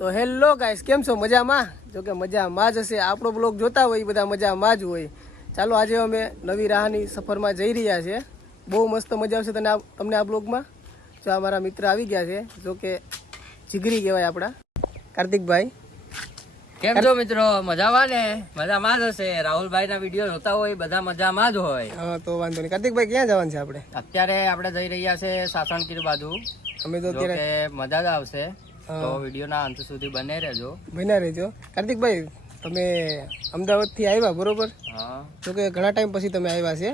તો hello guys, કેમ છો? મજામાં? જો કે મજામાં જ હશે. આપણો બ્લોગ જોતા હોય બધા મજામાં જ હોય. ચાલો આજે અમે નવી રાહની સફરમાં જઈ રહ્યા છે. બહુ મસ્ત મજા આવશે તમને આ બ્લોગમાં. જો અમારા મિત્ર આવી ગયા છે, જો કે જીગરી કહેવાય આપણા કાર્તિકભાઈ. કેમ છો મિત્રો? મજામાં ને? મજામાં જ હશે. રાહુલભાઈ ના વિડીયો જોતા હોય બધા મજામાં જ હોય. હા, તો વાંધો નહીં. કાર્તિકભાઈ ક્યાં જવાનું છે આપણે? અત્યારે આપણે જઈ રહ્યા છે સાસણગીર બાજુ. અમે તો અત્યારે મજા જ આવશે, તો વિડીયો ના અંત સુધી બને રહેજો. કાર્તિકભાઈ, તમે અમદાવાદ થી આવ્યા બરોબર? હા. જો કે ઘણા ટાઈમ પછી તમે આવ્યા છે,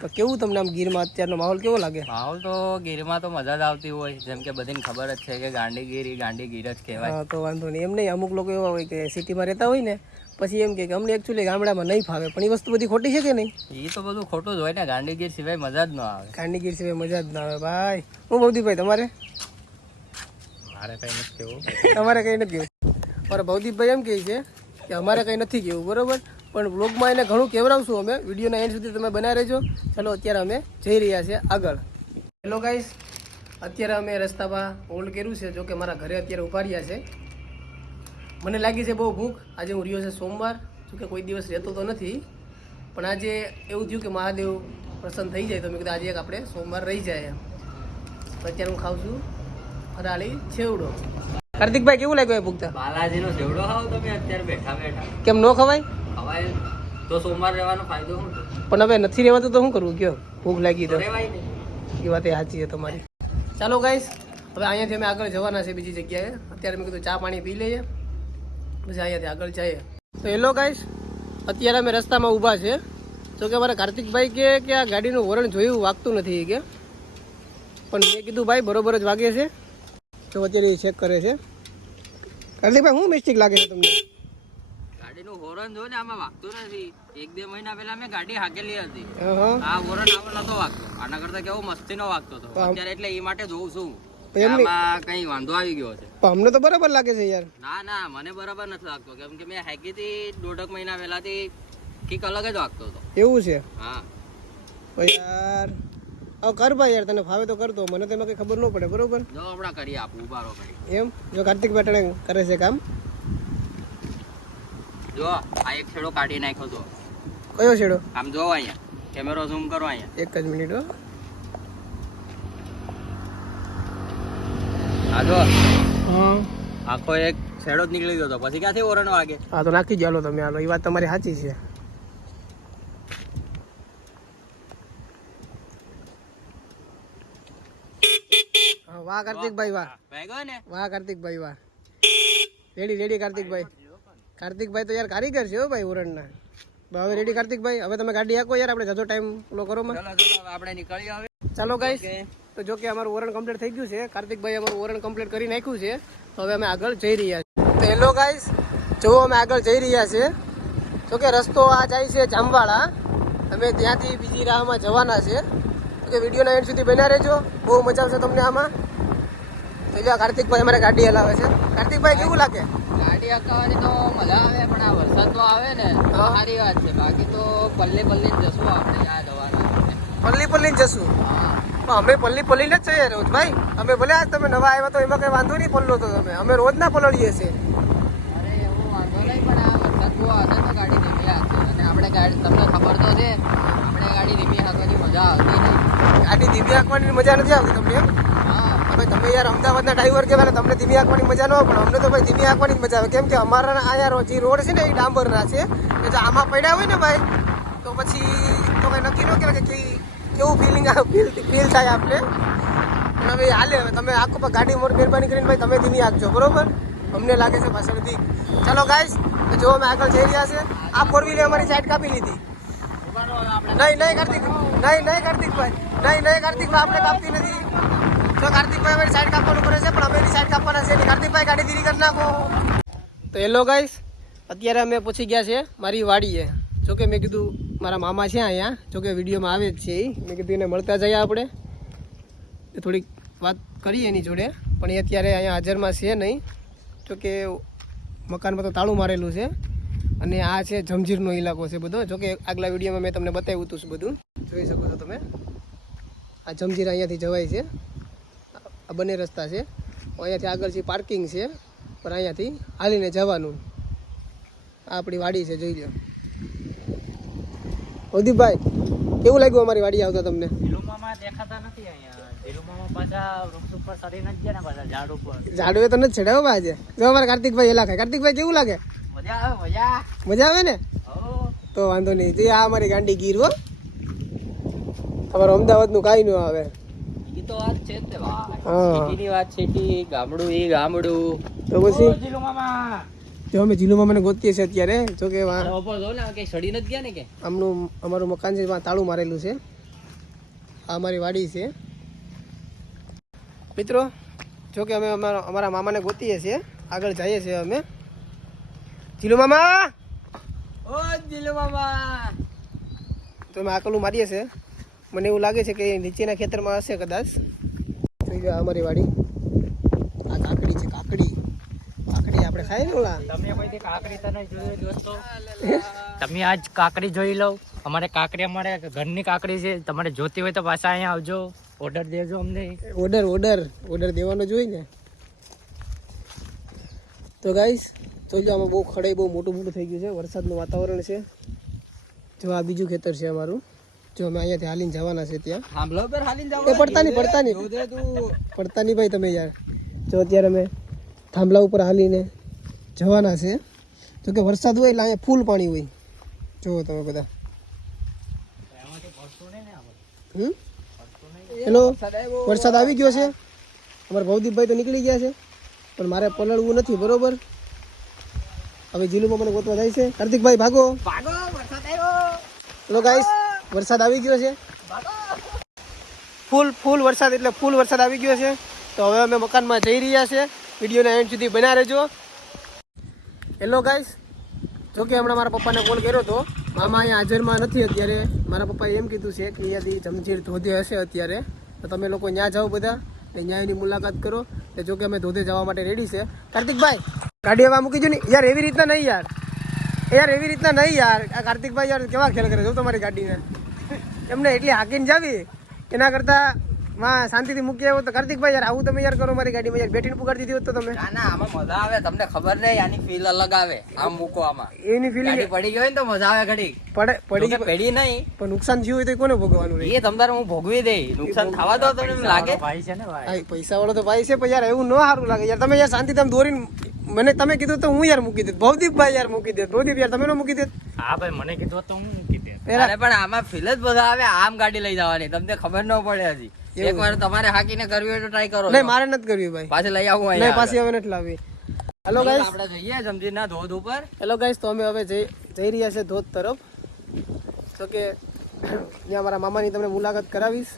તો કેવું તમને આમ ગીરમાં અત્યારનો માહોલ કેવો લાગે? માહોલ તો ગીરમાં તો મજા જ આવતી હોય, જેમ કે બધાને ખબર જ છે કે ગાંડીગીર જ કહેવાય. હા, તો વાંધો નહીં. એમ નહીં, અમુક લોકો એવા હોય કે સિટીમાં રહેતા હોય ને, પછી એમ કે અમને એકચ્યુઅલી ગામડામાં નહીં ફાવે, પણ એ વસ્તુ બધી ખોટી છે કે નહીં? એ તો બધું ખોટું જ હોય ને. ગાંડીગીર સિવાય મજા જ ન આવે. ગાંડીગીર સિવાય મજા જ ના આવે ભાઈ. હું ભવદીપભાઈ, તમારે? મારે કઈ નથી કેવું. તમારે કંઈ નથી કેવું? મારા ભવદીપભાઈ એમ કહે છે કે અમારે કંઈ નથી કેવું, બરોબર? પણ બ્લોગમાં એને ઘણું કહેવડાવશું અમે. વિડીયોના એન્ડ સુધી તમે બનાવી રહેજો. ચાલો અત્યારે અમે જઈ રહ્યા છીએ આગળ. હેલો ગાઈસ, અત્યારે અમે રસ્તામાં હોલ્ડ કર્યું છે. જો કે મારા ઘરે અત્યારે ઉભા રહ્યા છે. મને લાગી છે બહુ ભૂખ. આજે હું રહ્યો છે સોમવાર, જો કે કોઈ દિવસ રહેતો તો નથી, પણ આજે એવું થયું કે મહાદેવ પ્રસન્ન થઈ જાય તો મેં કીધું આજે એક આપણે સોમવાર રહી જાય. તો અત્યારે હું ખાઉં છું ફરાળી છેવડો. કાર્તિકભાઈ, કેવું લાગ્યું ભૂખતા? બાલાજીનો છેવડો ખાવ તમે અત્યારે બેઠા બેઠા? કેમ ન ખવાય? ખવાય તો સોમવાર રહેવાનો ફાયદો શું? પણ હવે નથી રહેવાતું તો શું કરવું? કયો, ભૂખ લાગી તો રહેવાય ને. એ વાત એ સાચી છે તમારી. ચાલો ગાઈસ, હવે અહીંયાથી અમે આગળ જવાના છે બીજી જગ્યાએ. અત્યારે મેં કીધું ચા પાણી પી લઈએ, પછી અહીંયાથી આગળ જઈએ. તો હેલો ગાઈસ, અત્યારે અમે રસ્તામાં ઊભા છે. તો કે અમારા કાર્તિકભાઈ કે આ ગાડીનું વરણ જોયું વાગતું નથી કે, પણ મેં કીધું ભાઈ બરોબર જ વાગે છે. તો અત્યારે ચેક કરે છે. કાર્તિકભાઈ, શું મિસ્ટેક લાગે છે તમને? ગાડીનું હોરન જો ને આમાં વાગતું નથી. 1-2 મહિના પહેલા મેં ગાડી હાકેલી હતી, હા, આ હોરન આવો નતો વાગતો. આના કરતા કેવો મસ્તીનો વાગતો હતો. અત્યારે એટલે એ માટે જોઉં છું એમની આમાં કઈ વાંધો આવી ગયો છે. પણ અમને તો બરાબર લાગે છે યાર. ના મને બરાબર નથી લાગતો, કેમ કે મેં હાકી હતી 1.5 મહિના પહેલાથી. કઈક અલગ જ વાગતો હતો. એવું છે? હા. તો યાર હવે કર ભાઈ, યાર તને ફાવે તો કરતો, મને તો એમાં કઈ ખબર ન પડે, બરોબર? જો આપણા કરી આપું, ઉભારો કરી. એમ? જો કાર્તિક બેટાણે કરે છે કામ. જો આ એક છેડો કાઢી નાખ્યો તો. કયો છેડો? આમ જો અહીંયા કેમેરો ઝૂમ કરો અહીંયા. એક જ મિનિટ. આ જો હા, આખો એક છેડો જ નીકળી ગયો તો, પછી ક્યાંથી ઓરણો વાગે? હા, તો નાખી જ હાલો તમે. હાલો, એ વાત તમારી સાચી છે. વાહ કાર્તિકભાઈ, વાહ. વાગ્યો ને? વાહ કાર્તિકભાઈ, વાહ. રેડી કાર્તિકભાઈ. કાર્તિકભાઈ તો યાર કારીગર છે હો ભાઈ ઓરણના. હવે રેડી કાર્તિકભાઈ, હવે તમે ગાડી હાકો યાર, આપણે જજો ટાઈમ ફોલો કરો માં. ચલો આપણે નીકળી આવે. ચાલો ગાઈસ, તો જો કે અમારું ઓરણ કમ્પ્લીટ થઈ ગયું છે. કાર્તિકભાઈ અમારું ઓરણ કમ્પ્લીટ કરી નાખ્યું છે. તો હવે અમે આગળ જઈ રહ્યા છીએ. તો હેલો ગાઈસ, જો અમે આગળ જઈ રહ્યા છીએ. જો કે રસ્તો આ જાય છે જામવાળા. અમે ત્યાંથી બીજી રાહમાં જવાના છે. તો કે વિડીયોના એન્ડ સુધી બન્યા રહેજો, બહુ મજા આવશે તમને આમાં. તો જો કાર્તિકભાઈ અમારે ગાડી હલાવે છે. કાર્તિકભાઈ, કેવું લાગે? ગાડી હકાવવાની તો મજા આવે, પણ આ વરસાદ તો આવે ને તો સારી વાત છે. બાકી તો પલ્લી જશું આપણે આ જવાના. પલ્લી જશું? પણ અમે પલ્લી જ છીએ રોજ ભાઈ. અમે ભલે આજ તમે નવા આવ્યા તો એમાં કઈ વાંધો નહીં પલ્લો તો તમે, અમે રોજ ના પલળીએ છીએ. અરે એવું વાંધો નહીં, પણ આ વરસાદ બહુ આવે તો ગાડી ધીમી હાંકશે. અને આપણે ગાડી તમને ખબર તો છે, આપણે ગાડી ધીમી હાંકવાની મજા આવતી નહીં. ગાડી ધીમી હાંકવાની મજા નથી આવતી તમને? હા. હવે તમે યાર અમદાવાદના ડ્રાઈવર કહેવાય, તમને ધીમી હાંકવાની મજા ન આવે, પણ અમને તો ભાઈ ધીમી હાંકવાની જ મજા આવે. કેમ કે અમારા અહીંયા જે રોડ છે ને એ ડાંબરના છે, કે જો આમાં પડ્યા હોય ને ભાઈ તો પછી તો કંઈ નક્કી ન કહેવાય કે કેવું ફીલ થાય આપણે. પણ હવે હાલે, હવે તમે આખો પર ગાડી મોર મહેરબાની કરીને ભાઈ તમે ધીમી હાંકજો, બરોબર? અમને લાગે છે પાછળથી. ચાલો ગાઈસ, જો અમે આગળ જઈ રહ્યા છે. આ 4 વ્હીલર અમારી સાઈડ કાપી લીધી. નહીં કાર્તિકભાઈ, આપણે કાપતી નથી. જો કાર્તિકભાઈ અમારી સાઈડ કાપવાનું કરે છે, પણ અમે એની સાઈડ કાપવાના છે. કાર્તિકભાઈ, ગાડી ધીરી કરી નાખો. તો હેલો ગાઈસ, અત્યારે અમે પહોંચી ગયા છે મારી વાડીએ. જોકે મેં કીધું મારા મામા છે અહીંયા, જોકે વિડીયોમાં આવે જ છે એ. મેં કીધું એને મળતા જઈએ આપણે, થોડીક વાત કરીએ એની જોડે. પણ એ અત્યારે અહીંયા હાજરમાં છે નહીં, જોકે મકાનમાં તો તાળું મારેલું છે. અને આ છે જમજીરનો ઇલાકો છે બધો. જોકે આગલા વિડીયોમાં મેં તમને બતાવ્યું હતું બધું, જોઈ શકો છો તમે. આ જમજીર અહીંયાથી જવાય છે. આ બંને રસ્તા છે. અહીંયાથી આગળ છે પાર્કિંગ છે. પણ અહીંયાથી હાલીને જવાનું. આ આપણી વાડી છે, જોઈ લો. ઉદીપભાઈ, કેવું લાગ્યું અમારી વાડી આવતા તમને? ઝીલુમામાં દેખાતા નથી અહીંયા. ઝીલુમામાં પાછા વૃક્ષ ઉપર સડી નથી ગયા ને પાછા ઝાડ ઉપર. ઝાડવે તો નથી ચડાવો આજે. જો અમારા કાર્તિકભાઈ એલા ખાય. કાર્તિકભાઈ કેવું લાગે? મજા આવે, મજા. મજા આવે ને? હો. તો વાંધો નહીં. જે આ અમારી ગાંડી ગીર હો. તમારું અમદાવાદનું કાંઈ ન આવે. ઈ તો વાત છે જ તે ભાઈ. હા. સિટીની વાત સિટી, ગામડું ઈ ગામડું. તો પછી ઝીલુમામાં. જો અમે જીલુમાં મને ગોતીએ છીએ અત્યારે. જો કે આના ઉપર જો ને કઈ સડી નથી ગયા ને કે. અમારું મકાન છે, ત્યાં તાળું મારેલું છે. આ અમારી વાડી છે મિત્રો. જો કે અમે અમારા મામાને ગોતીએ છીએ, આગળ જઈએ છીએ અમે. જીલુ મામા, ઓ જીલુ મામા. તો અમે આકલું મારીએ છીએ. મને એવું લાગે છે કે નીચેના ખેતરમાં હશે કદાચ. જોઈ લો અમારી વાડી. આ કાકડી છે, કાકડી. કાકડી આપણે ખાઈએ ને ઓલા. તમે કોઈ કાકડી તો નહીં જોઈ દોસ્તો. તમે આજ કાકડી જોઈ લો. અમારે કાકડી અમારે ઘરની કાકડી છે. તમારે જોતી હોય તો પાછા અહીંયા આવજો, ઓર્ડર દેજો અમને. ઓર્ડર દેવાનો જોઈએ ને. તો ગાઈસ જોઈ લો, આમાં બહુ ખડાઈ બહુ મોટું થઈ ગયું છે. વરસાદનું વાતાવરણ છે. જો આ બીજું ખેતર છે અમારું. જો અમે અહીંયાથી હાલીને જવાના છે ત્યાં. થાંભલો પર હાલીને જાવ. એ પડતા નહીં ભાઈ તમે યાર. જો અત્યારે અમે થાંભલા ઉપર હાલીને જવાના છે. જો કે વરસાદ હોય એટલે અહીંયા ફૂલ પાણી હોય. જુઓ તમે બધા. હેલો, વરસાદ આવી ગયો છે. અમારા ભવદીપભાઈ તો નીકળી ગયા છે, પણ મારે પલળવું નથી, બરોબર. હવે જીલુમાં મને ગોતવા જાય છે. કાર્તિકભાઈ ભાગો. હેલો ગાઈસ, વરસાદ આવી ગયો છે. ફૂલ વરસાદ, એટલે ફૂલ વરસાદ આવી ગયો છે. તો હવે અમે મકાનમાં જઈ રહ્યા છે. વિડીયોના એન્ડ સુધી બના રહેજો. હેલો ગાઈસ, જો કે હમણાં મારા પપ્પાને કોલ કર્યો હતો. મામા અહીંયા હાજરમાં નથી અત્યારે. મારા પપ્પાએ એમ કીધું છે કે અહીંયાથી જમજીર ધોધે હશે અત્યારે, તો તમે લોકો ત્યાં જાઓ બધા ને ત્યાં એની મુલાકાત કરો. એટલે જો કે અમે ધોધે જવા માટે રેડી છે. કાર્તિકભાઈ, ગાડી હવા મૂકી જો ને યાર. એવી રીતના નહીં યાર, એવી રીતના નહીં યાર. આ કાર્તિકભાઈ યાર કેવા ખેલ કરે જો તમારી ગાડીને. એમને એટલી હાકીને જાવી એના કરતાં માં શાંતિથી મૂકી આવ્યો. તો કાર્તિકભાઈ યાર આવું તમે યાર કરો મારી ગાડીમાં યાર. બેટીને પુગાડી દીધી હોત તો તમે. ના આમાં મજા આવે, તમને ખબર નહીં. આની ફીલ અલગ આવે આમ મૂકો આમાં. એની ફિલિંગ પડી ગઈ ને તો મજા આવે ઘડી. પડી પેડી નહીં પણ નુકસાન થયું હોય તો કોને ભોગવવાનું રહે? એ તમને હું ભોગવી દઈ. નુકસાન થવા દો તમને એમ લાગે. ભાઈ છે ને ભાઈ. પૈસા વાળો તો ભાઈ છે, પણ યાર એવું ન સારું લાગે યાર. તમે યાર શાંતિ તમે દોરીને મને તમે કીધું તો હું યાર મૂકી દે. ભવદીપભાઈ યાર મૂકી દે. ભવદીપ યાર તમે ન મૂકી દે. હા ભાઈ, મને કીધું તો હું મૂકી દે. અરે પણ આમાં ફીલ જ બધા આવે. આમ ગાડી લઈ જવાની તમને ખબર ન પડે હજી. એકવાર તમારે હાકીને કરવી હોય તો ટ્રાય કરો. નહીં, મારે નથી કરવી ભાઈ. પાછી લઈ આવું નહીં, અહીંયા. પાછી હવે નથી લાવી. હેલો ગાઈસ, આપણે જઈએ જમજીરના ધોધ ઉપર. હેલો ગાઈસ, તો અમે હવે જઈ રહ્યા છે ધોધ તરફ. તો કે ત્યાં મારા મામાની તમને મુલાકાત કરાવીશ.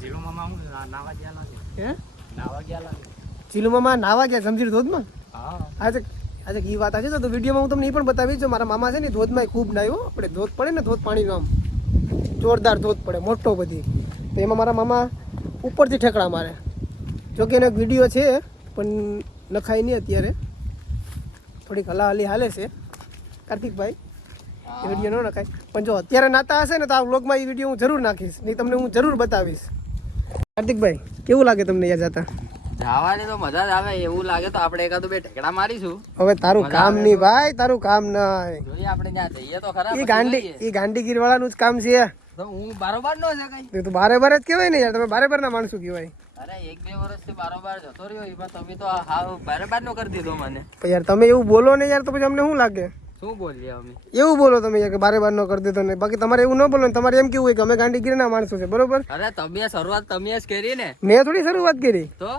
જીલુ મામા હું નાવા ગયા લાગે. હે? નાવા ગયા લાગે. જીલુ મામા નાવા ગયા જમજીર ધોધમાં. હા. આજે ઈ વાત છે. તો વિડીયોમાં હું તમને એ પણ બતાવીશ. જો મારા મામા છે ને ધોધમાં ખૂબ નાયો. આપણે ધોધ પડે ને, ધોધ પાણીનો આમ જોરદાર ધોધ પડે, મોટો બધી. તો એમાં મારા મામા ઉપરથી ઠેકડા મારે. જોકે એનો વિડીયો છે પણ નખાય નહીં અત્યારે. થોડીક હલાહલી હાલે છે કાર્તિકભાઈ, એ વિડીયો ન નખાય. પણ જો અત્યારે નાતા હશે ને તો આ વ્લોગમાં એ વિડીયો હું જરૂર નાખીશ, નહીં તમને હું જરૂર બતાવીશ. કાર્તિકભાઈ કેવું લાગે તમને યાર જતા? જવાની તો મજા જ આવે. એવું લાગે તો આપણે એકાદું બે ઠેકડા મારીશું. હવે તારું કામ નહીં ભાઈ, તારું કામ નહીં. જોઈએ આપણે ત્યાં જઈએ તો ખરા. એ ગાંડીગીર વાળાનું જ કામ છે. તો હું બારોબાર નો છે કઈ. તો બારે બાર જ કહેવાય ને યાર. તમે બારે બાર ના માણસો કહેવાય. અરે 1-2 વર્ષથી બારોબાર જતો રહ્યો. એમાં તમે તો હાવ બારોબાર નો કરી દીધો મને. પણ યાર તમે એવું બોલો ને યાર, તો પછી અમને શું લાગે? શું બોલીએ અમે? એવું બોલો તમે યાર કે બારે બાર નો કરી દીધો ને. બાકી તમારે એવું ન બોલો ને. તમારે એમ કેવું હોય કે અમે ગાંડીગીર ના માણસો છે, બરોબર? અરે તમે શરૂઆત તમે જ કરી ને. મેં થોડી શરૂઆત કરી. તો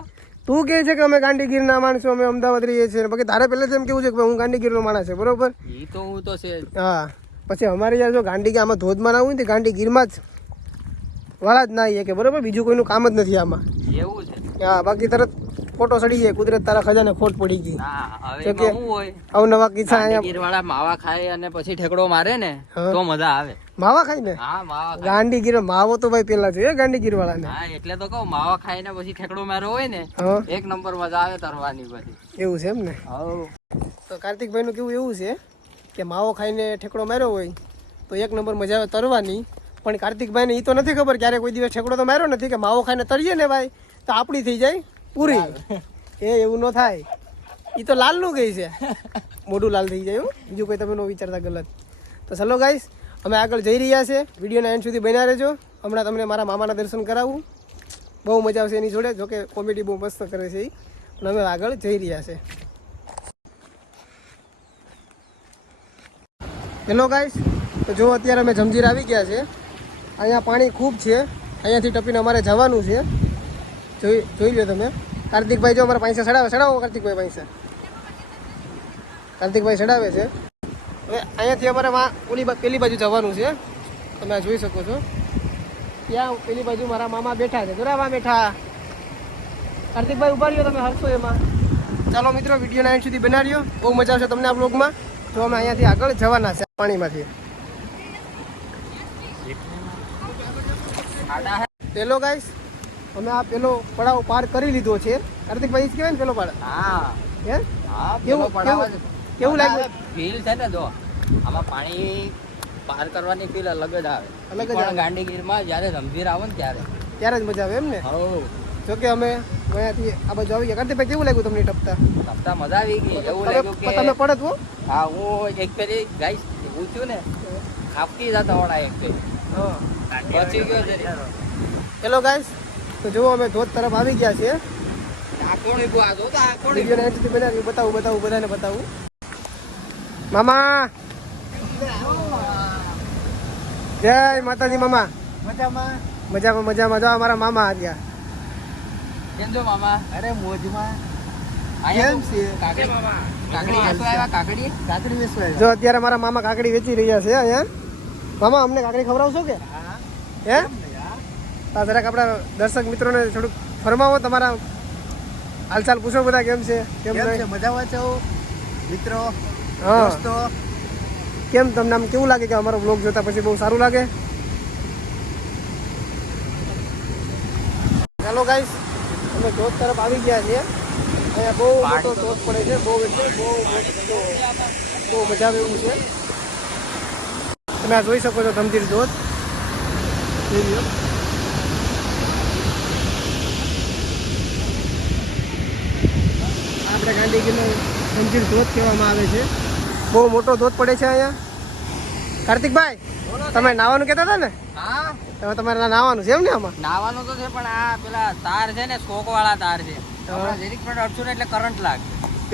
તું કહે છે કે અમે ગાંડીગીર ના માણસો, અમે અમદાવાદ રહીએ છીએ. બાકી તારે પહેલેથી એમ કેવું છે કે હું ગાંડીગીર નો માણસ છે, બરોબર? ઈ તો હું તો છે. હા, પછી અમારે યાર જો ગાંડી આમાં ધોધમાં ના હોય ને, ગાંડીગીરમાં જ વાળા જ ના આવીએ કે બરોબર. બીજું કોઈનું કામ જ નથી આમાં. એવું છે. હા, બાકી તરત ફોટો સડી જાય. કુદરત તારા ખજાને ખોટ પડી ગઈ. હા, હવે એમાં શું હોય? અવનવા કિસ્સા અહીંયા. ગીરવાળા માવા ખાય અને પછી ઠેકડો મારે ને તો મજા આવે. માવા ખાઈ ને? હા, માવા ખાય. ગાંડીગીર માવો તો ભાઈ પેલા જોઈએ ગાંડીગીર વાળાને. હા, એટલે તો કહું માવા ખાઈને પછી ઠેકડો માર્યો હોય ને, હા, એક નંબર મજા આવે તરવાની પછી. એવું છે એમ ને? હા. તો કાર્તિકભાઈ નું કેવું એવું છે કે માવો ખાઈને ઠેકડો માર્યો હોય તો એક નંબર મજા આવે તરવાની. પણ કાર્તિકભાઈ ને એ તો નથી ખબર ક્યારે કોઈ દિવસ ઠેકડો તો માર્યો નથી કે માવો ખાઈને તરીએ ને ભાઈ તો આપણી થઈ જાય પૂરી. એ એવું ન થાય. એ તો લાલનું ગઈ છે, મોઢું લાલ થઈ જાય હો. બીજું કોઈ તમે ન વિચારતા ગલત. તો ચલો ગાઈસ, અમે આગળ જઈ રહ્યા છે. વિડીયોના એન્ડ સુધી બન્યા રહેજો. હમણાં તમને મારા મામાના દર્શન કરાવું, બહુ મજા આવશે એની જોડે. જોકે કોમેડી બહુ મસ્ત કરે છે એ, પણ અમે આગળ જઈ રહ્યા છે. હેલો ગાઈસ, તો જો અત્યારે અમે જમજીર આવી ગયા છે. અહીંયા પાણી ખૂબ છે, અહીંયાથી ટપીને અમારે જવાનું છે. જોઈ લો તમે. કાર્તિકભાઈ જો અમારા પૈસા ચડાવો કાર્તિકભાઈ પૈસા. કાર્તિકભાઈ ચડાવે છે. હવે અહીંયાથી અમારે પેલી બાજુ જવાનું છે. તમે જોઈ શકો છો, ત્યાં પેલી બાજુ મારા મામા બેઠા છે. જોરાવા બેઠા. કાર્તિકભાઈ ઉભા રહ્યો, તમે હરશો એમાં. ચાલો મિત્રો, વિડીયોના એન્ડ સુધી બના રહ્યો. બહુ મજા આવશે તમને આ બ્લોગમાં. તો અમે અહીંયાથી આગળ જવાના છે પાણીમાંથી. પેલો ગાઈસ, અમે આ પેલો પડાવ પાર કરી લીધો છે. કાર્તિકભાઈ જ કહેવાય ને પેલો પડાવ? હા હે? હા, કેવું લાગ્યું? ફીલ છે ને, જો આમાં પાણી પાર કરવાની ફીલ અલગ જ આવે. અલગ જ પણ આવે. ગાંડીગીરમાં જ્યારે રમઝીર આવે ને ત્યારે ત્યારે જ મજા આવે એમ ને? હો જોકે અમે અહીંયાથી આ બાજુ આવી ગયા. કાર્તિકભાઈ કેવું લાગ્યું તમને ટપતા? તપતા મજા આવી ગઈ. એવું લાગ્યું કે તમે પડત હો? હા, હું એક ફેરી ગાઈસ એવું થયું ને, ખાપકી જતા વડા એક ફેરી હા, બચી ગયો છે. હેલો ગાઈસ, તો જુઓ અમે ધોધ તરફ આવી ગયા છીએ. આ કોણ ઊભું? આ જો તો આ કોણ વિડીયોને એન્ડ સુધી બનાવી બતાવું બધાને બતાવું. મામા જય માતાજી. મામા મજામાં? મજામાં જો અમારા મામા આવ્યા. કેમ છો મામા? અરે મોજમાં. કેમ છે? કાકડી વેચવા આવ્યા? કાકડી કાકડી વેચવા જો અત્યારે મારા મામા કાકડી વેચી રહ્યા છે અહીંયા. મામા અમને કાકડી ખવડાવશો કે? હે? હા, જરાક આપણા દર્શક મિત્રોને થોડુંક ફરમાવો, તમારા હાલચાલ પૂછો બધા કેમ છે કેમ કેમ છે? નહીં. મજામાં છો મિત્રો, હા, દોસ્તો? કેમ તમને આમ કેવું લાગે કે અમારો બ્લોગ જોતા પછી બહુ સારું લાગે? ચાલો ગાઈસ, અમે ધોધ તરફ આવી ગયા છીએ. અહીંયા બહુ મોટો ધોધ પડે છે, બહુ એટલે બહુ મોટો, બહુ મજા આવે એવું છે. તમે આ જોઈ શકો છો ગંભીર ધોધ. જોઈ લો. આપણે ગાંધીગીરનો ગંભીર ધોધ કહેવામાં આવે છે. બહુ મોટો ધોધ પડે છે અહીંયા. કાર્તિકભાઈ, તમે નાવાનું કહેતા હતા ને? હા, હવે તમારે નાવાનું છે એમ ને આમાં? નાવાનું તો છે, પણ આ પેલા તાર છે ને, સ્કોક વાળા તાર છે. હમણાં જરીક પણ અડશું ને એટલે કરંટ લાગે.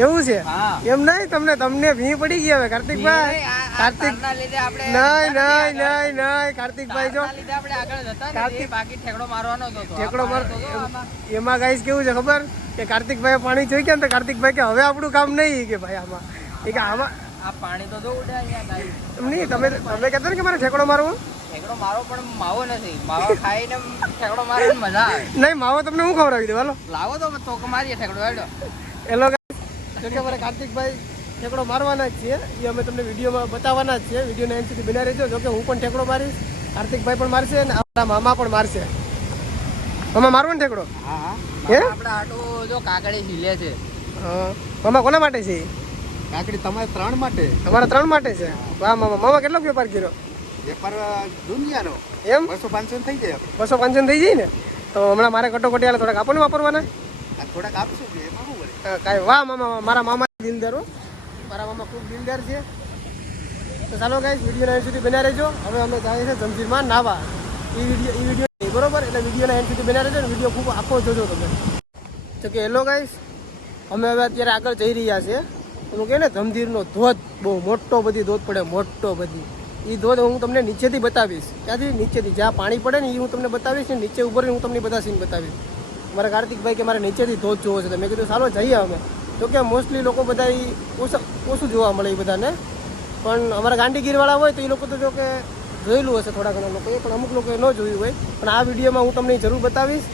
એવું છે? હા. એમ નહીં, તમને ભી પડી ગઈ હવે કાર્તિકભાઈ. કાર્તિક તારના લીધે આપણે નહીં કાર્તિકભાઈ જો તારના લીધે આપણે આગળ જતા ને, કાર્તિક- એ બાકી ઠેકડો મારવાનો જ હતો. ઠેકડો આ માર પાણી તો જો આમાં. એમાં ગાઈસ કેવું છે ખબર કે કાર્તિકભાઈ પાણી જોઈ ગયા ને તો કાર્તિકભાઈ કે હવે આપણું કામ નહીં કે ભાઈ આમાં એ કે આમાં આ પાણી તો જો ઉડે અહીંયા ગાઈ. એમ નહીં. તમે કહેતા ને કે મારે ઠેકડો મારવો? ઠેકડો મારો પણ માવો નથી. માવો ખાઈને ઠેકડો મારવાની મજા આવે. નહીં, માવો તમને હું ખવડાવી દઉં. હાલો લાવો તો ચોક મારીએ ઠેકડો હેડો. હેલો ગાઈસ, જો કે અમારે કાર્તિકભાઈ ઠેકડો મારવાના જ છીએ. એ અમે તમને વિડીયોમાં બતાવવાના જ છીએ. વિડીયોને એન્ડ સુધી બના રહેજો. જો કે હું પણ ઠેકડો મારીશ, કાર્તિકભાઈ પણ મારશે અને આપણા મામા પણ મારશે. મામા મારવો ને ઠેકડો? હા, હે? આપડા આટો જો કાકડી ઝીલે છે. હા. મામા કોના માટે છે? કાકડી તમારે 3 માટે. અમારા 3 માટે છે. વાહ મામા. મામા કેટલો વેપાર કર્યો? વેપાર દુનિયાનો એમ 200-500 થઈ જાય. 200-500 થઈ જાય ને? તો હમણાં મારે કટોકટી હાલે થોડાક આપો ને વાપરવાના. આ થોડાક આપશું કે એમાં શું વળે? કાંઈ વાહ મામા. મારા મામા દિલદાર હો. મારા મામા ખૂબ દિલદાર છે. તો ચાલો ગાઈસ, વિડીયોના એન્ડ સુધી બન્યા રહેજો. હવે અમે જઈએ છીએ જમજીરમાં નાવા. એ વિડીયો નહીં બરોબર, એટલે વિડીયોના એન્ડ સુધી બન્યા રહેજો ને વિડીયો ખૂબ આખો જોજો તમે. તો કે હેલો ગાઈસ, અમે હવે અત્યારે આગળ જઈ રહ્યા છીએ. એનું કહે ને જમજીરનો ધોધ, બહુ મોટો બધી ધોધ પડે, મોટો બધી. એ ધોધ હું તમને નીચેથી બતાવીશ. ત્યાંથી નીચેથી જ્યાં પાણી પડે ને એ હું તમને બતાવીશ ને નીચે ઉપર હું તમને બધા સીન બતાવીશ. મારા કાર્તિકભાઈ કે મારે નીચેથી ધોધ જોવો છે. તો મેં કીધું ચાલો જઈએ અમે. જોકે મોસ્ટલી લોકો બધા ઓછું જોવા મળે એ બધાને, પણ અમારા ગાંધીગીરવાળા હોય તો એ લોકો તો જો કે જોયેલું હશે થોડા ઘણા લોકોએ, પણ અમુક લોકોએ ન જોયું હોય. પણ આ વિડીયોમાં હું તમને જરૂર બતાવીશ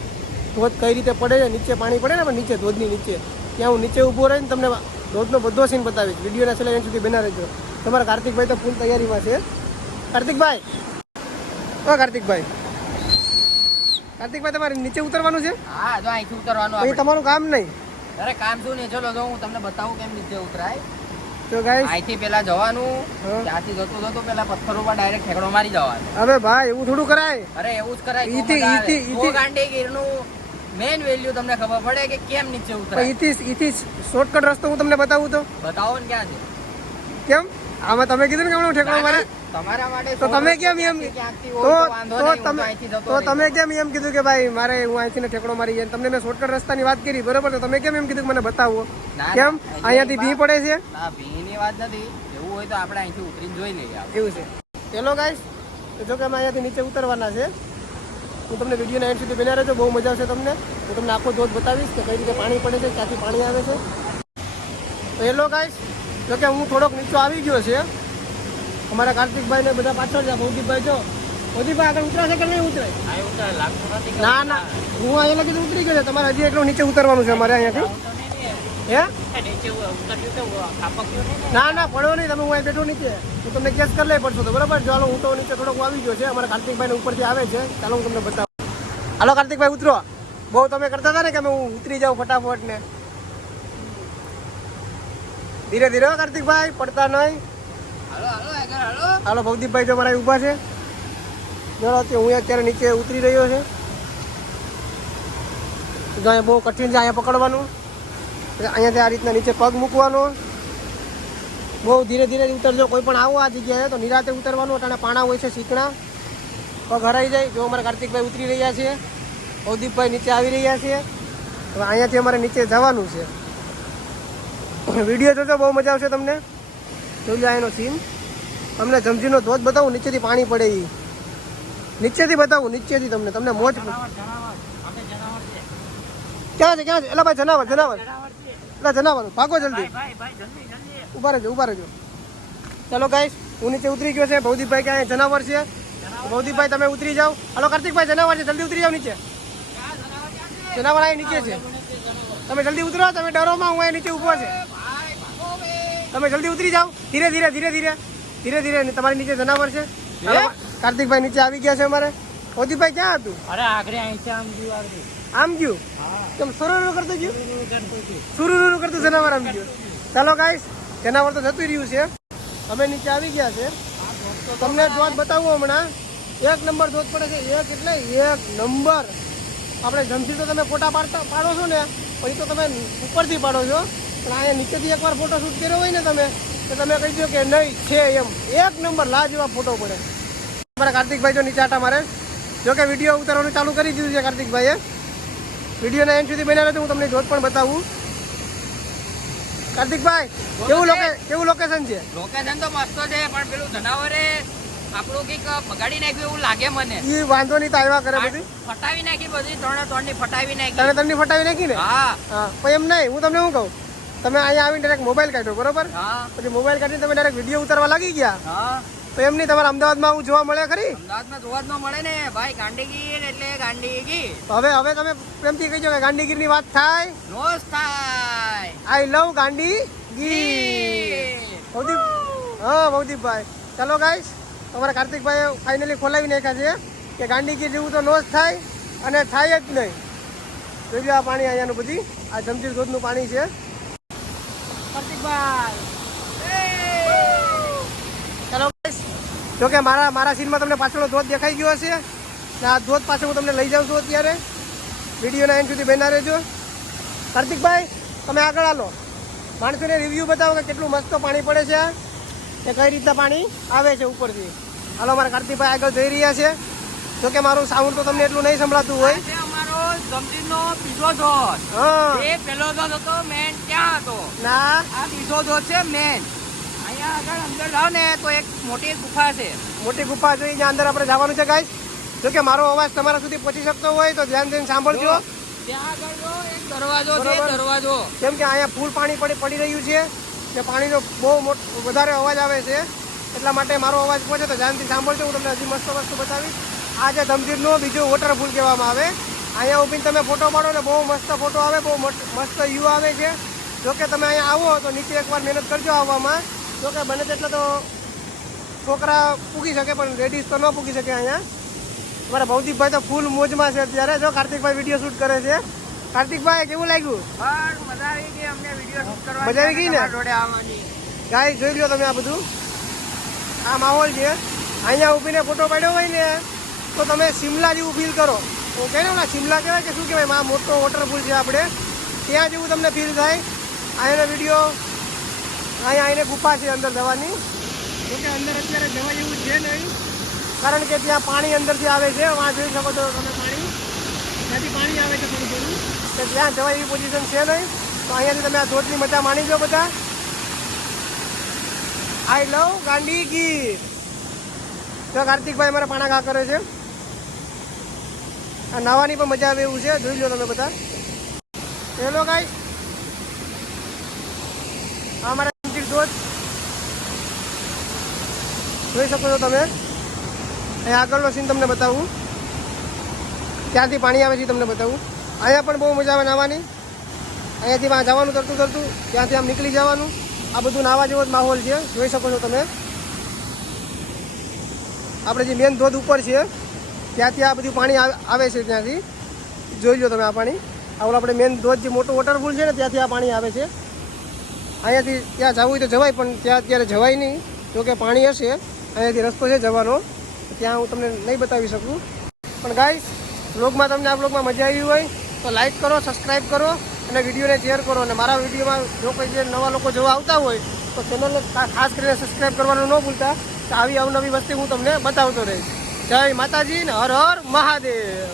ધોધ કઈ રીતે પડે છે. નીચે પાણી પડે ને પણ નીચે ધોધની નીચે, ત્યાં હું નીચે ઊભો રહીને તમને ધોધનો બધો સીન બતાવીશ. વિડીયોના છેલ્લે એન્ડ સુધી બના રહેજો. તમારા કાર્તિકભાઈ તો ફૂલ તૈયારીમાં છે. કાર્તિકભાઈ, કાર્તિકભાઈ તમારે નીચે ઉતરવાનું છે? હા, જો અહીંથી ઉતરવાનું એ આપણે. તમારું કામ નહીં. અરે કામ શું નહીં, ચલો જો હું તમને બતાવું કેમ નીચે ઉતરાય. તો ગાઈસ, અહીંથી પેલા જવાનું, હા. ત્યાંથી જતું પેલા પથ્થર ઉપર ડાયરેક્ટ ઠેકડો મારી જવાનું. હવે ભાઈ એવું થોડું કરાય. અરે એવું જ કરાય તો ઈથી- મજા આવે. ઈથી- તો ગાંડીગીરનું મેઇન વેલ્યુ તમને ખબર પડે કે કેમ નીચે ઉતરાય. ઈથી શોર્ટકટ રસ્તો હું તમને બતાવું તો બતાવો ને ક્યાં છે. કેમ આમાં તમે કીધું ને કે હમણાં ઠેકડો મારે તમારા માટે તો તમે કેમ એમ ક્યાંકથી તો હોય તો વાંધો નહીં, હું તો તમે અહીંથી જતો તો રહીશ. તમે કેમ એમ કીધું કે ભાઈ મારે હું અહીંથી ને ઠેકડો મારી જાય તમને મેં શોર્ટકટ રસ્તાની વાત કરી બરોબર તો તમે કેમ એમ કીધું કે મને બતાવો ના, કેમ ના, અહીંયાથી ભી પડે છે ના ભીની વાત નથી. એવું હોય તો આપણે અહીંથી ઉતરીને જોઈ લઈએ આપણે. એવું છે ચલો ગાઈસ તો જો કે અમે અહીંયાથી નીચે ઉતરવાના છે હું તમને વિડીયોના એન્ડ સુધી બન્યા રહેજો બહુ મજા આવશે તમને હું તમને આખો ધોધ બતાવીશ કે કઈ રીતે પાણી પડે છે ક્યાંથી પાણી આવે છે તો હેલો ગાઈસ જો કે હું થોડોક નીચો આવી ગયો છે અમારા કાર્તિકભાઈ ને બધા પાછળ છે ભૌદીપભાઈ જો ભૌદીપભાઈ આગળ ઉતરાશે કે નહીં ઉતરે આ ઉતરે લાગતું નથી કે ના ના હું અહીંયા લગી ઉતરી ગયો છે તમારે હજી એટલું નીચે ઉતરવાનું છે અમારે અહીંયાથી હે નીચે ઉતર્યું તો કાપક્યું નહીં ને. ના ના પડો નહીં તમે હું અહીં બેઠો નીચે હું તમને કેસ કરી લઈ પડશો તો બરાબર ચાલો હું તો નીચે થોડોક આવી ગયો છે અમારા કાર્તિકભાઈ ઉપરથી આવે છે ચાલો હું તમને બતાવું હાલો કાર્તિકભાઈ ઉતરો બહુ તમે કરતા હતા ને કે હું ઉતરી જાઉં ફટાફટ ને ધીરે ધીરે હો કાર્તિકભાઈ પડતા નહીં હાલો હાલો આગળ હાલો. હાલો ભવદીપભાઈ જો મારા ઊભા છે જો હું અત્યારે નીચે ઉતરી રહ્યો છે જો અહીંયા બહુ કઠિન છે અહીંયા પકડવાનું અહીંયાથી આ રીતના નીચે પગ મૂકવાનો બહુ ધીરે ધીરે ઉતરજો કોઈ પણ આવો આ જગ્યાએ તો નિરાતે ઉતરવાનું અટાણે પાણા હોય છે શીકણા પગ હરાઈ જાય જો અમારા કાર્તિકભાઈ ઉતરી રહ્યા છે ભવદીપભાઈ નીચે આવી રહ્યા છે હવે અહીંયાથી અમારે નીચે જવાનું છે વિડીયો જોજો બહુ મજા આવશે તમને જોઈ લો એનો સીન તમને જમજીનો ધોધ બતાવું નીચેથી પાણી પડે એ નીચેથી બતાવું નીચેથી તમને તમને મોજ ક્યાં છે એલા ભાઈ જનાવર એલા જનાવર ભાગો જલ્દી ઉભા રહેજો ચાલો ગાઈસ હું નીચે ઉતરી ગયો છે ભવદીપભાઈ ક્યાં જનાવર છે ભવદીપભાઈ તમે ઉતરી જાઓ હાલો કાર્તિકભાઈ જનાવર છે જલ્દી ઉતરી જાઓ નીચે જનાવર અહીં નીચે છે તમે જલ્દી ઉતરો તમે ડરોમાં હું અહીં નીચે ઊભો છે તમે જલ્દી ઉતરી જાઓ ધીરે ધીરે તમારી નીચે જનાવર છે હાલો, કાર્તિકભાઈ નીચે આવી ગયા છે અમારે ભવદીપભાઈ ક્યાં હતું અરે આગળ અહીંથી આમ ગયું આગળ. આમ ગયું કેમ સુરુ કરતું ગયું કરતું હતું. સુરુ કરતું જનાવર આમ ગયું ચાલો ગાઈસ જનાવર તો જતું રહ્યું છે અમે નીચે આવી ગયા છે તમને ધોધ બતાવું હમણાં એક નંબર ધોધ પડે છે એક એટલે એક નંબર આપણે જમથી તો તમે ફોટા પાડો છો ને પછી તો તમે ઉપરથી પાડો છો પણ અહીંયા નીચેથી એકવાર ફોટો શૂટ કર્યો હોય ને તમે તો તમે કહી દો કે નહીં છે એમ એક નંબર લાજવાબ ફોટો પડે અમારા કાર્તિકભાઈ જો નીચે આટા મારે જો કે વિડીયો ઉતારવાનું ચાલુ કરી દીધું છે કાર્તિકભાઈએ વિડીયોના એન્ડ સુધી બન્યા રહેતો હું તમને ધોધ પણ બતાવું કાર્તિકભાઈ કેવું લોકેશન છે લોકેશન તો મસ્ત છે પણ પેલું જનાવરે આપણું કંઈક બગાડી નાખ્યું એવું લાગે મને. એ વાંધો નહીં તો આવ્યા કરે બધી ફટાવી નાખી બધી ત્રણની ફટાવી નાખી. તને તમની ફટાવી નાખી ને હા હા પણ એમ નહીં હું તમને શું કહું તમે અહીંયા આવીને ડાયરેક્ટ મોબાઈલ કાઢ્યો બરોબર હા પછી મોબાઈલ કાઢીને તમે ડાયરેક્ટ વિડીયો ઉતારવા લાગી ગયા હા તો એમ નહીં તમારા અમદાવાદમાં આવું જોવા મળે ખરી અમદાવાદમાં જોવા જ ન મળે ને ભાઈ ગાંડીગીર એટલે ગાંડીગીર તો હવે તમે પ્રેમથી કહીજો કે ગાંધીગીરની વાત થાય રોજ થાય. આઈ લવ ગાંધીગીર ભવદીપ હા ભવદીપભાઈ ચાલો ગાઈસ તમારા કાર્તિકભાઈએ ફાઇનલી ખોલાવી નાખ્યા છે કે ગાંધીગીર જેવું તો નો જ થાય અને થાય જ નહીં જોઈ લો આ પાણી અહીંયાનું બધી આ જમજીર ધોધનું પાણી છે કાર્તિકભાઈ ચાલો ગાઈસ જો કે મારા સીનમાં તમને પાછળનો ધોધ દેખાઈ ગયો હશે ને આ ધોધ પાછળ હું તમને લઈ જાઉં છું અત્યારે વિડીયોના એન્ડ સુધી બન્યા રહેજો કાર્તિકભાઈ તમે આગળ હાલો માણસોને રિવ્યૂ બતાવો કે કેટલું મસ્ત પાણી પડે છે કે કઈ રીતના પાણી આવે છે ઉપરથી હાલો મારા કાર્તિકભાઈ આગળ જઈ રહ્યા છે જો કે મારું સાઉન્ડ તો તમને એટલું નહીં સંભળાતું હોય આજે અમારો જમદીરનો બીજો ધોધ. હા એ પેલો ધોધ હતો મેન ત્યાં હતો. ના આ બીજો ધોધ છે મેન. અહીંયા આગળ અંદર જાઓ ને તો એક મોટી ગુફા છે. મોટી ગુફા જોઈ ત્યાં અંદર આપણે જવાનું છે ગાઈસ જો કે મારો અવાજ તમારા સુધી પહોંચી શકતો હોય તો ધ્યાન દઈને સાંભળજો ત્યાં આગળ જો એક દરવાજો છે બરોબર. દરવાજો. કેમ કે અહીંયા ફૂલ પાણી પડી રહ્યું છે ને પાણીનો બહુ વધારે અવાજ આવે છે એટલા માટે મારો અવાજ પહોંચે તો ધ્યાનથી સાંભળજો હું તમને હજી મસ્ત વસ્તુ બતાવીશ આ જે ધમજીરનો બીજો વોટરફૂલ કહેવામાં આવે અહીંયા ઊભીને તમે ફોટો પાડો ને બહુ મસ્ત ફોટો આવે બહુ મસ્ત વ્યૂ આવે છે જો કે તમે અહીંયા આવો તો નીચે એકવાર મહેનત કરજો આવવામાં જો કે બને તેટલા તો છોકરા પૂગી શકે પણ લેડીઝ તો ન પૂગી શકે અહીંયા તમારા ભવદીપભાઈ તો ફૂલ મોજમાં છે અત્યારે જો કાર્તિકભાઈ વિડીયો શૂટ કરે છે કાર્તિકભાઈ કેવું લાગ્યું પણ મજા આવી ગઈ અમને વિડીયો શૂટ કરવા. મજા આવી ગઈ ને? જોડે આવવાની. ગાય જોઈ લો તમે આ બધું આ માહોલ છે અહીંયા ઊભીને ફોટો પાડ્યો હોય ને તો તમે શિમલા જેવું ફીલ કરો તો કહે ને ઓલા શિમલા કહેવાય કે શું કહેવાય માં મોટો વોટરફોલ છે આપણે ત્યાં જેવું તમને ફીલ થાય. અહીંનો વિડીયો અહીંયા આવીને ગુફા છે અંદર જવાની. જોકે અંદર અત્યારે જવા જેવું છે નહીં, કારણ કે ત્યાં પાણી અંદરથી આવે છે. વાં જોઈ શકો છો તમે પાણી, ત્યાંથી પાણી આવે છે થોડું થોડું, તો ત્યાં જવાય એવી પોઝિશન છે નહીં. તો અહીંયાથી તમે આ ધોધની મજા માણી જો બધા. આઈ લવ ગાંડી ગીર. તો કાર્તિકભાઈ અમારા પાણા ઘા કરે છે. આ નાવાની પણ મજા આવે એવું છે, જોઈ લો તમે બધા. હેલો ગાઈસ, આ અમારા ગંભીર ધોધ જોઈ શકો છો તમે. અહીંયા આગળનો સીન તમને બતાવું, ત્યાંથી પાણી આવે છે તમને બતાવું. અહીંયા પણ બહુ મજા આવે નાવાની. અહીંયાથી ત્યાં જવાનું તરતું તરતું ત્યાંથી આમ નીકળી જવાનું. આ બધું નાવા જેવો જ માહોલ છે, જોઈ શકો છો તમે. આપણે જે મેન ધોધ ઉપર છે ત્યાંથી આ બધું પાણી આવે છે, ત્યાંથી જોઈ લો તમે આ પાણી. આ ઓલા આપણે મેન ધોધ જે મોટો વોટરફોલ છે ને ત્યાંથી આ પાણી આવે છે. અહીંયાથી ત્યાં જવું હોય તો જવાય, પણ ત્યાં અત્યારે જવાય નહીં, જોકે પાણી હશે. અહીંયાથી રસ્તો છે જવાનો, ત્યાં હું તમને નહીં બતાવી શકું. પણ ગાઈસ, વ્લોગમાં તમને આ વ્લોગમાં મજા આવી હોય તો લાઈક કરો, સબસ્ક્રાઈબ કરો અને વિડીયોને શેર કરો. અને મારા વિડીયોમાં જો કોઈ જે નવા લોકો જોવા આવતા હોય તો ચેનલને ખાસ કરીને સબસ્ક્રાઈબ કરવાનું ન ભૂલતા. તો આવી અવનવી વસ્તુ હું તમને બતાવતો રહીશ. જય માતાજી ને હર હર મહાદેવ.